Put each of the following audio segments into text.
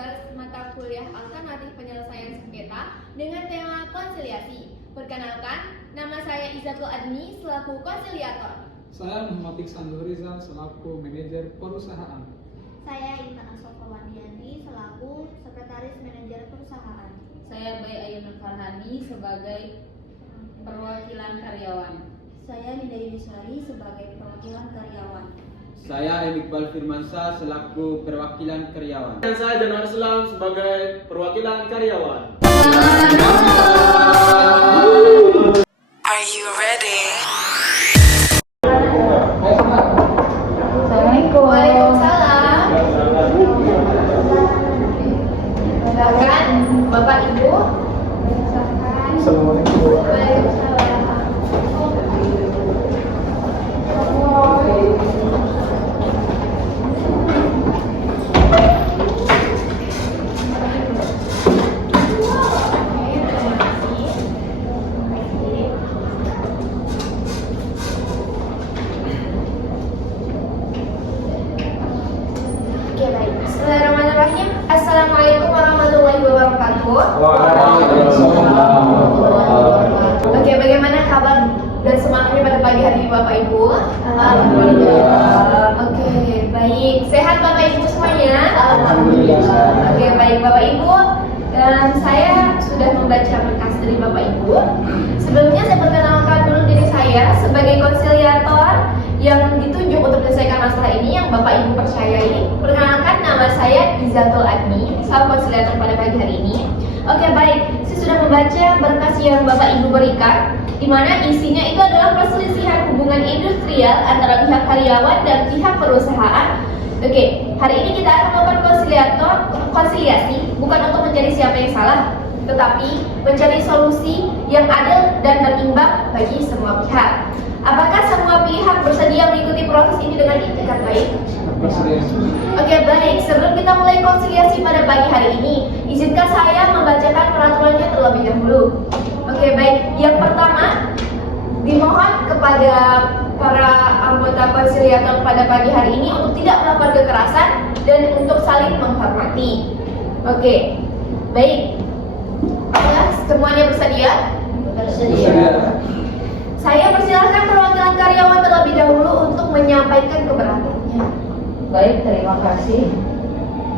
tugas mata kuliah alternatif penyelesaian sengketa dengan tema konsiliasi. Perkenalkan, nama saya Izatul Adni selaku konsiliator. Saya Muhammad Iksan Rizal selaku manajer perusahaan. Saya Intan Asofa Wandiani selaku sekretaris manajer perusahaan. Saya Bayi Ayun Farhani sebagai perwakilan karyawan. Saya Linda Yunisari sebagai perwakilan karyawan. Saya Iqbal Firmansyah selaku perwakilan karyawan. Dan saya Januar Islam sebagai perwakilan karyawan. Are you ready? Assalamualaikum. Waalaikumsalam. Silakan Bapak Ibu. Assalamualaikum. Waalaikumsalam. Oke, baik. Bismillahirrahmanirrahim. Assalamualaikum warahmatullahi wabarakatuh. Oke, bagaimana kabar dan semangatnya pada pagi hari ini Bapak Ibu? Alhamdulillah. Oke, baik. Sehat Bapak Ibu semuanya? Alhamdulillah. Oke, baik Bapak Ibu. Dan saya sudah membaca berkas dari Bapak Ibu. Sebelumnya saya perkenalkan dulu diri saya sebagai konsiliator yang ditunjuk untuk menyelesaikan masalah ini yang Bapak Ibu percayai. Perkenalkan, nama saya Izatul Adni, selaku konsiliator pada pagi hari ini. Oke, baik. Saya sudah membaca berkas yang Bapak Ibu berikan, di mana isinya itu adalah perselisihan hubungan industrial antara pihak karyawan dan pihak perusahaan. Oke, hari ini kita akan melakukan konsiliasi bukan untuk mencari siapa yang salah, tetapi mencari solusi yang adil dan berimbang bagi semua pihak. Apakah semua pihak bersedia mengikuti proses ini dengan itikat baik? Oke, baik. Sebelum kita mulai konsiliasi pada pagi hari ini, izinkan saya membacakan peraturannya terlebih dahulu. Oke, baik. Yang pertama, dimohon kepada para anggota konsiliator pada pagi hari ini untuk tidak melakukan kekerasan dan untuk saling menghormati. Oke, baik. Apakah semuanya bersedia? Bersedia. Saya persilahkan perwakilan karyawan terlebih dahulu untuk menyampaikan keberatannya. Baik, terima kasih.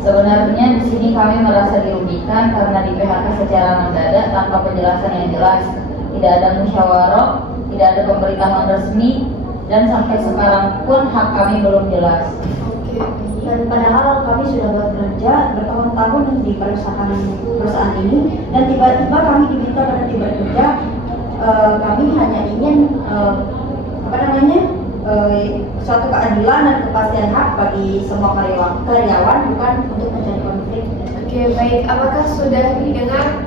Sebenarnya di sini kami merasa dirugikan karena di PHK secara mendadak tanpa penjelasan yang jelas. Tidak ada musyawarah, tidak ada pemberitahuan resmi, dan sampai sekarang pun hak kami belum jelas. Oke. Dan padahal kami sudah bekerja bertahun-tahun di perusahaan ini, dan tiba-tiba kami diminta berhenti bekerja. Kami hanya ingin suatu keadilan dan kepastian hak bagi semua karyawan, bukan untuk mencari konflik. Oke, baik. Apakah sudah didengar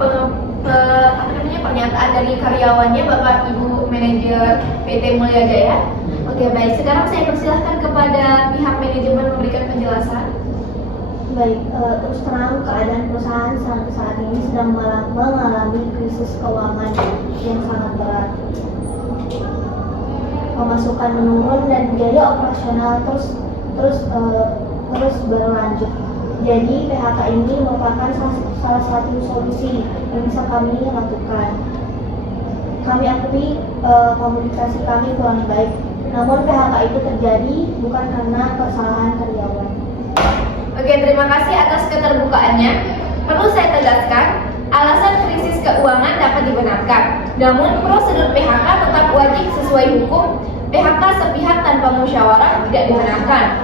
pernyataan dari karyawannya Bapak Ibu manajer PT Mulya Jaya? Oke, baik. Sekarang saya persilahkan kepada pihak manajemen memberikan penjelasan. Baik, terus terang keadaan perusahaan saat ini sedang mengalami krisis keuangan yang sangat berat. Pemasukan menurun dan biaya operasional terus berlanjut. Jadi PHK ini merupakan salah satu solusi yang bisa kami lakukan. Kami akui komunikasi kami kurang baik, namun PHK itu terjadi bukan karena kesalahan karyawan. Oke, terima kasih atas keterbukaannya. Perlu saya tegaskan, alasan krisis keuangan dapat dibenarkan. Namun, prosedur PHK tetap wajib sesuai hukum. PHK sepihak tanpa musyawarah tidak dibenarkan.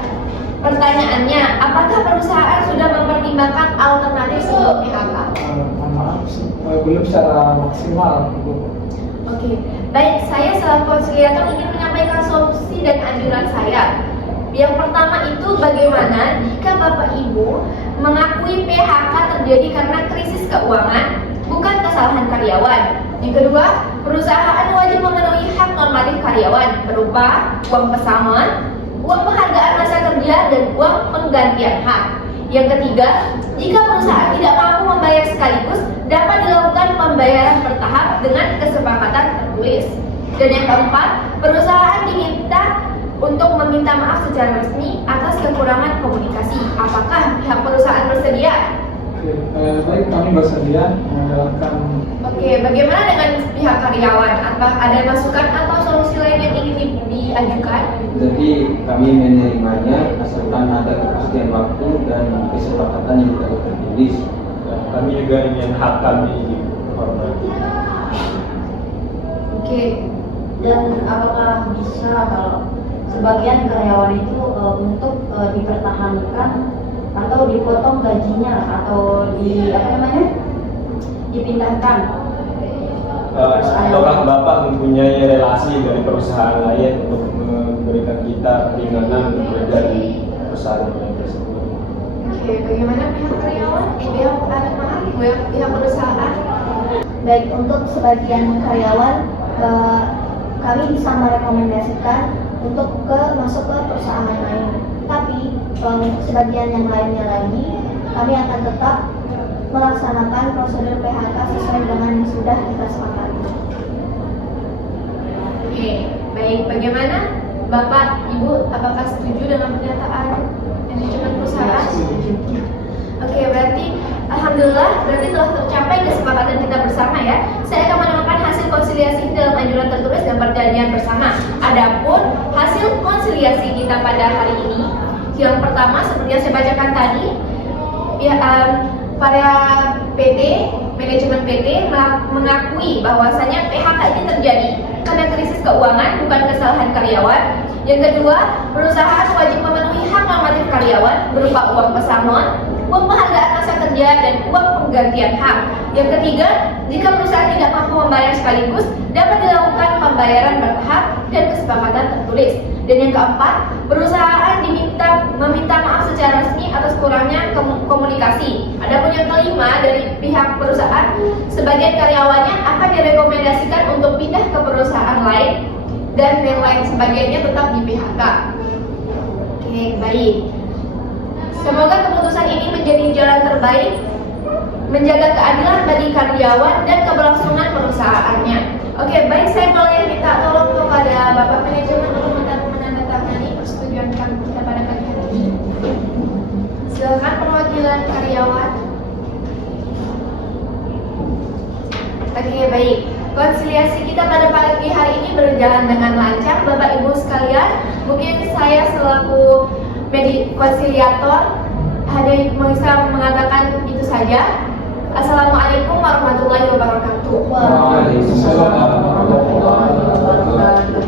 Pertanyaannya, apakah perusahaan sudah mempertimbangkan alternatif sebelum PHK? Maaf, belum secara maksimal. Oke, baik. Saya selaku konsiliator ingin menyampaikan solusi dan anjuran saya. Yang pertama itu bagaimana jika Bapak Ibu mengakui PHK terjadi karena krisis keuangan, bukan kesalahan karyawan. Yang kedua, perusahaan wajib memenuhi hak normatif karyawan berupa uang pesangon, uang penghargaan masa kerja, dan uang penggantian hak. Yang ketiga, jika perusahaan tidak mampu membayar sekaligus, dapat dilakukan pembayaran bertahap dengan kesepakatan tertulis. Dan yang keempat, perusahaan diminta untuk meminta maaf secara resmi atas kekurangan komunikasi. Apakah pihak perusahaan bersedia? Oke, baik kami bersedia menjalankan. Oke, bagaimana dengan pihak karyawan? Apa ada masukan atau solusi lain yang ingin diajukan? Jadi kami menerimanya asalkan ada kepastian waktu dan kesepakatan yang tidak tertulis. Kami juga ingin hak kami dihormati. Oke, Dan apakah bisa kalau sebagian karyawan itu untuk dipertahankan atau dipotong gajinya atau dipindahkan? Ataukah Bapak mempunyai relasi dari perusahaan lain untuk memberikan kita keringanan bekerja di perusahaan tersebut? oke, bagaimana pihak karyawan? Pihak perusahaan? Baik, untuk sebagian karyawan kami bisa merekomendasikan untuk masuk ke perusahaan lain. Tapi sebagian yang lainnya lagi kami akan tetap melaksanakan prosedur PHK sesuai dengan yang sudah kita sepakati. Oke, baik. Bagaimana Bapak, Ibu, apakah setuju dengan pernyataan manajemen perusahaan? Oke, berarti alhamdulillah telah tercapai kesepakatan kita bersama ya. Saya akan menemukan hasil konsiliasi dalam anjuran tertulis dan perjanjian bersama. Adapun hasil konsiliasi kita pada hari ini, yang pertama seperti yang saya bacakan tadi, para PT, manajemen PT mengakui bahwasanya PHK ini terjadi karena krisis keuangan, bukan kesalahan karyawan. Yang kedua, perusahaan wajib memenuhi hak normatif karyawan berupa uang pesangon, uang penghargaan masa kerja, dan uang penggantian hak. Yang ketiga, jika perusahaan tidak mampu membayar sekaligus, dapat dilakukan pembayaran bertahap dan kesepakatan tertulis. Dan yang keempat, perusahaan meminta maaf secara resmi atas kurangnya komunikasi. Adapun yang kelima, dari pihak perusahaan, sebagian karyawannya akan direkomendasikan untuk pindah ke perusahaan lain dan yang lain sebagainya tetap di PHK. Oke, baik. Semoga keputusan ini menjadi jalan terbaik menjaga keadilan bagi karyawan dan keberlangsungan perusahaannya. Oke, baik, saya boleh minta tolong kepada Bapak manajemen untuk menandatangani persetujuan kita pada pagi hari ini. Silakan perwakilan karyawan. Oke, baik. Konsiliasi kita pada pagi hari ini berjalan dengan lancar, Bapak Ibu sekalian. Mungkin saya selaku konsiliator hanya bisa mengatakan itu saja. Assalamualaikum warahmatullahi wabarakatuh. Waalaikumsalam warahmatullahi wabarakatuh.